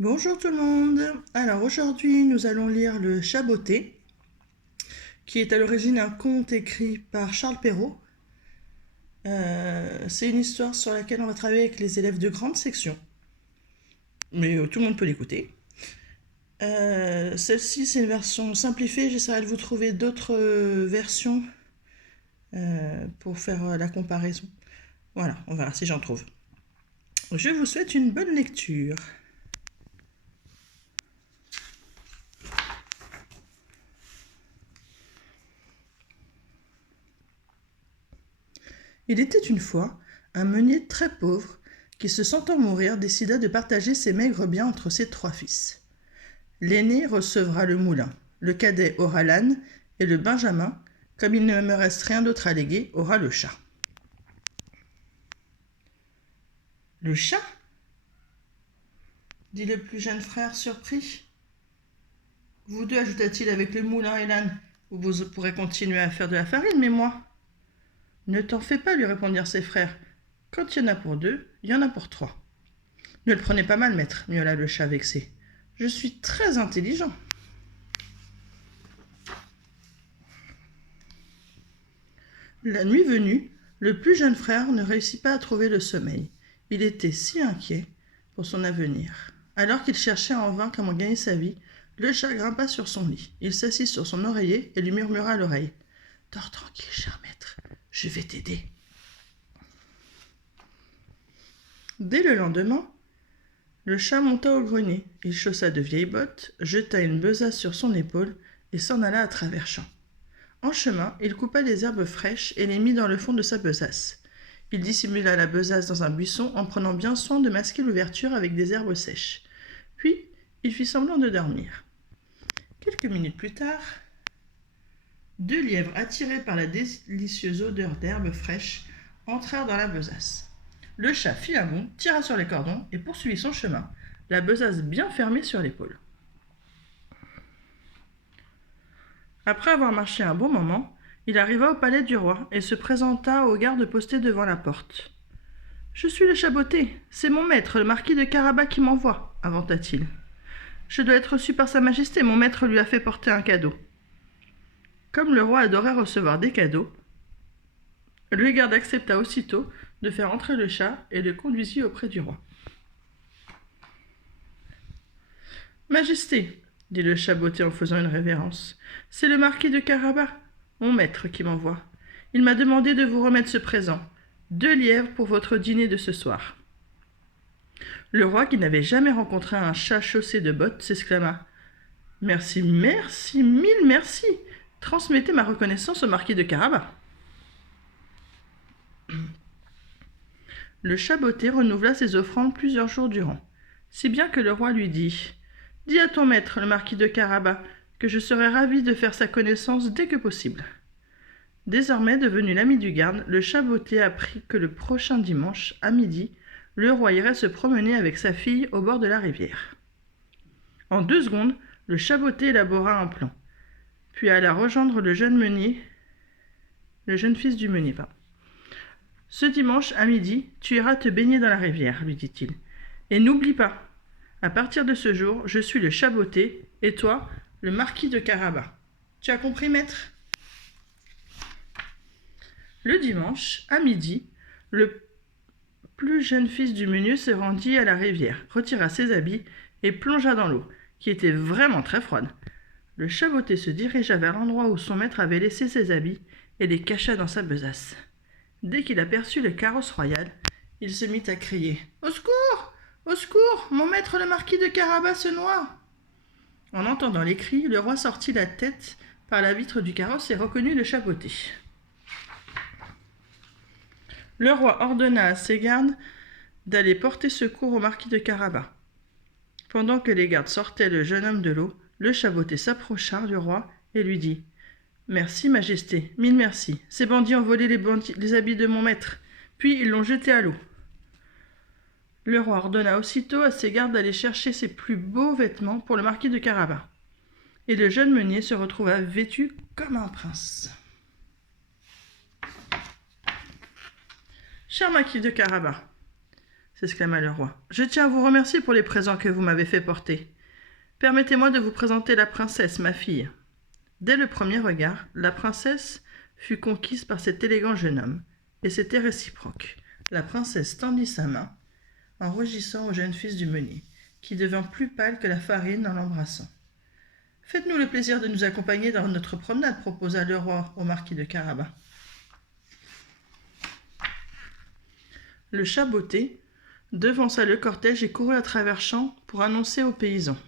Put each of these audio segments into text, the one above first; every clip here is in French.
Bonjour tout le monde. Alors aujourd'hui nous allons lire Le Chat botté, qui est à l'origine un conte écrit par Charles Perrault. C'est une histoire sur laquelle on va travailler avec les élèves de grande section, mais tout le monde peut l'écouter. Celle-ci c'est une version simplifiée, j'essaierai de vous trouver d'autres versions pour faire la comparaison. Voilà, on verra si j'en trouve. Je vous souhaite une bonne lecture. Il était une fois un meunier très pauvre qui, se sentant mourir, décida de partager ses maigres biens entre ses 3 fils. L'aîné recevra le moulin, le cadet aura l'âne, et le benjamin, comme il ne me reste rien d'autre à léguer, aura le chat. Le chat ? dit le plus jeune frère surpris. Vous deux, ajouta-t-il, avec le moulin et l'âne, vous pourrez continuer à faire de la farine, mais moi ? Ne t'en fais pas, lui répondirent ses frères. Quand il y en a pour 2, il y en a pour 3. Ne le prenez pas mal, maître, miaula le chat vexé. Je suis très intelligent. La nuit venue, le plus jeune frère ne réussit pas à trouver le sommeil. Il était si inquiet pour son avenir. Alors qu'il cherchait en vain comment gagner sa vie, le chat grimpa sur son lit. Il s'assit sur son oreiller et lui murmura à l'oreille. « Dors tranquille, cher maître, je vais t'aider. » Dès le lendemain, le chat monta au grenier. Il chaussa de vieilles bottes, jeta une besace sur son épaule et s'en alla à travers champs. En chemin, il coupa des herbes fraîches et les mit dans le fond de sa besace. Il dissimula la besace dans un buisson en prenant bien soin de masquer l'ouverture avec des herbes sèches. Puis, il fit semblant de dormir. Quelques minutes plus tard, 2 lièvres attirés par la délicieuse odeur d'herbes fraîches entrèrent dans la besace. Le chat fit un bond, tira sur les cordons et poursuivit son chemin, la besace bien fermée sur l'épaule. Après avoir marché un bon moment, il arriva au palais du roi et se présenta aux gardes postés devant la porte. « Je suis le chat botté, c'est mon maître, le marquis de Carabas, qui m'envoie, inventa-t-il. Je dois être reçu par sa majesté, mon maître lui a fait porter un cadeau. » Comme le roi adorait recevoir des cadeaux, le garde accepta aussitôt de faire entrer le chat et le conduisit auprès du roi. « Majesté, dit le chat botté en faisant une révérence, c'est le marquis de Carabas, mon maître, qui m'envoie. Il m'a demandé de vous remettre ce présent, 2 lièvres pour votre dîner de ce soir. » Le roi, qui n'avait jamais rencontré un chat chaussé de bottes, s'exclama. « Merci, merci, 1000 merci. Transmettez ma reconnaissance au marquis de Carabas. » Le chat botté renouvela ses offrandes plusieurs jours durant, si bien que le roi lui dit « Dis à ton maître, le marquis de Carabas, que je serai ravi de faire sa connaissance dès que possible. » Désormais devenu l'ami du garde, le chat botté apprit que le prochain dimanche, à midi, le roi irait se promener avec sa fille au bord de la rivière. En 2 secondes, le chat botté élabora un plan, puis alla rejoindre le jeune fils du meunier. Ce dimanche, à midi, tu iras te baigner dans la rivière, lui dit-il. Et n'oublie pas, à partir de ce jour, je suis le chat botté, et toi, le marquis de Carabas. Tu as compris, maître ? Le dimanche, à midi, le plus jeune fils du meunier se rendit à la rivière, retira ses habits et plongea dans l'eau, qui était vraiment très froide. Le chat botté se dirigea vers l'endroit où son maître avait laissé ses habits et les cacha dans sa besace. Dès qu'il aperçut le carrosse royal, il se mit à crier « Au secours ! Au secours ! Mon maître le marquis de Carabas se noie !» En entendant les cris, le roi sortit la tête par la vitre du carrosse et reconnut le chat botté. Le roi ordonna à ses gardes d'aller porter secours au marquis de Carabas. Pendant que les gardes sortaient le jeune homme de l'eau, le chat botté s'approcha du roi et lui dit « Merci, majesté, 1000 merci. Ces bandits ont volé les habits de mon maître, puis ils l'ont jeté à l'eau. » Le roi ordonna aussitôt à ses gardes d'aller chercher ses plus beaux vêtements pour le marquis de Carabas. Et le jeune meunier se retrouva vêtu comme un prince. « Cher marquis de Carabas, s'exclama le roi. « Je tiens à vous remercier pour les présents que vous m'avez fait porter. Permettez-moi de vous présenter la princesse, ma fille. » Dès le premier regard, la princesse fut conquise par cet élégant jeune homme, et c'était réciproque. La princesse tendit sa main en rougissant au jeune fils du meunier, qui devint plus pâle que la farine en l'embrassant. « Faites-nous le plaisir de nous accompagner dans notre promenade, proposa le roi au marquis de Carabas. Le chat botté devança le cortège et courut à travers champs pour annoncer aux paysans.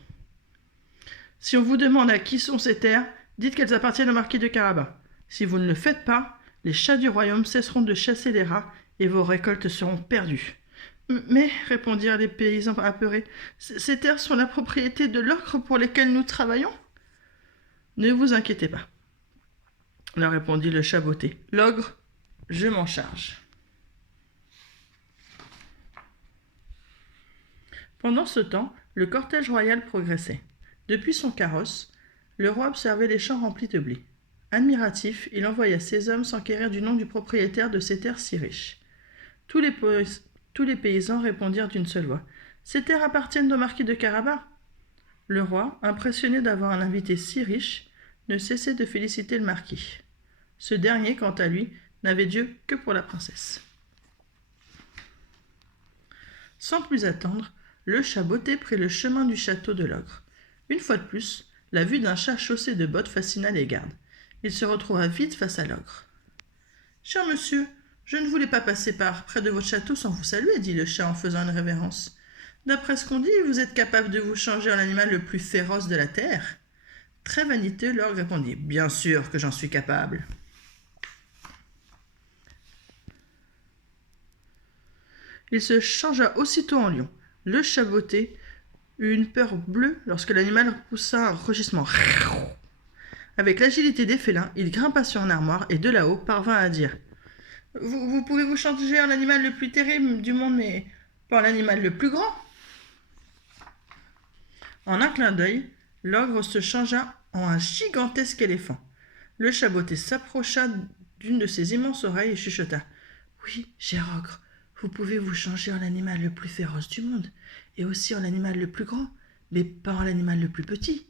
« Si on vous demande à qui sont ces terres, dites qu'elles appartiennent au marquis de Carabas. Si vous ne le faites pas, les chats du royaume cesseront de chasser les rats et vos récoltes seront perdues. »« Mais, répondirent les paysans apeurés, ces terres sont la propriété de l'ogre pour lesquels nous travaillons. »« Ne vous inquiétez pas, leur répondit le chat botté. L'ogre, je m'en charge. » Pendant ce temps, le cortège royal progressait. Depuis son carrosse, le roi observait les champs remplis de blé. Admiratif, il envoya ses hommes s'enquérir du nom du propriétaire de ces terres si riches. Tous les paysans répondirent d'une seule voix. « Ces terres appartiennent au marquis de Carabas. » Le roi, impressionné d'avoir un invité si riche, ne cessait de féliciter le marquis. Ce dernier, quant à lui, n'avait d'yeux que pour la princesse. Sans plus attendre, le chat botté prit le chemin du château de l'ogre. Une fois de plus, la vue d'un chat chaussé de bottes fascina les gardes. Il se retrouva vite face à l'ogre. « Cher monsieur, je ne voulais pas passer par près de votre château sans vous saluer, dit le chat en faisant une révérence. D'après ce qu'on dit, vous êtes capable de vous changer en l'animal le plus féroce de la terre. » Très vaniteux, l'ogre répondit. « Bien sûr que j'en suis capable. » Il se changea aussitôt en lion. Le chat botté eut une peur bleue lorsque l'animal poussa un rugissement. Avec l'agilité des félins, il grimpa sur une armoire et de là-haut parvint à dire « Vous pouvez vous changer en l'animal le plus terrible du monde, mais pas en l'animal le plus grand ?» En un clin d'œil, l'ogre se changea en un gigantesque éléphant. Le chat botté s'approcha d'une de ses immenses oreilles et chuchota « Oui, cher ogre, vous pouvez vous changer en l'animal le plus féroce du monde, et aussi en l'animal le plus grand, mais pas en l'animal le plus petit. »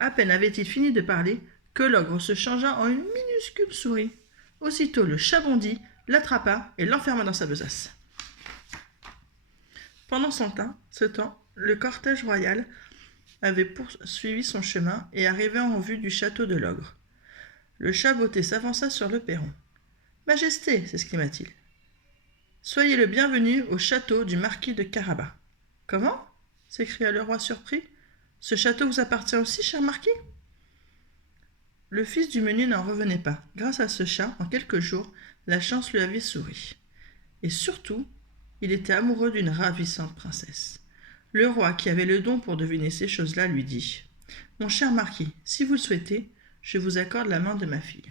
À peine avait-il fini de parler que l'ogre se changea en une minuscule souris. Aussitôt le chat bondit, l'attrapa et l'enferma dans sa besace. Pendant ce temps, le cortège royal avait poursuivi son chemin et arrivait en vue du château de l'ogre. Le chat botté s'avança sur le perron. « Majesté !» s'exclama-t-il. « Soyez le bienvenu au château du marquis de Carabas. »« Comment ?» s'écria le roi surpris. « Ce château vous appartient aussi, cher marquis ?» Le fils du meunier n'en revenait pas. Grâce à ce chat, en quelques jours, la chance lui avait souri. Et surtout, il était amoureux d'une ravissante princesse. Le roi, qui avait le don pour deviner ces choses-là, lui dit « Mon cher marquis, si vous le souhaitez, je vous accorde la main de ma fille. »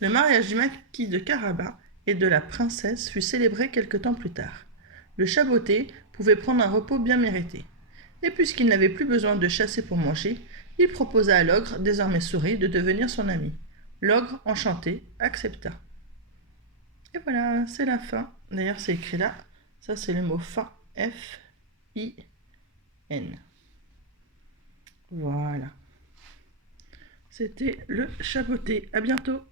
Le mariage du marquis de Carabas et de la princesse fut célébré quelque temps plus tard. Le chat botté pouvait prendre un repos bien mérité. Et puisqu'il n'avait plus besoin de chasser pour manger, il proposa à l'ogre, désormais souris, de devenir son ami. L'ogre, enchanté, accepta. Et voilà, c'est la fin. D'ailleurs, c'est écrit là. Ça, c'est le mot fin. F-I-N. Voilà. C'était le chat botté. À bientôt.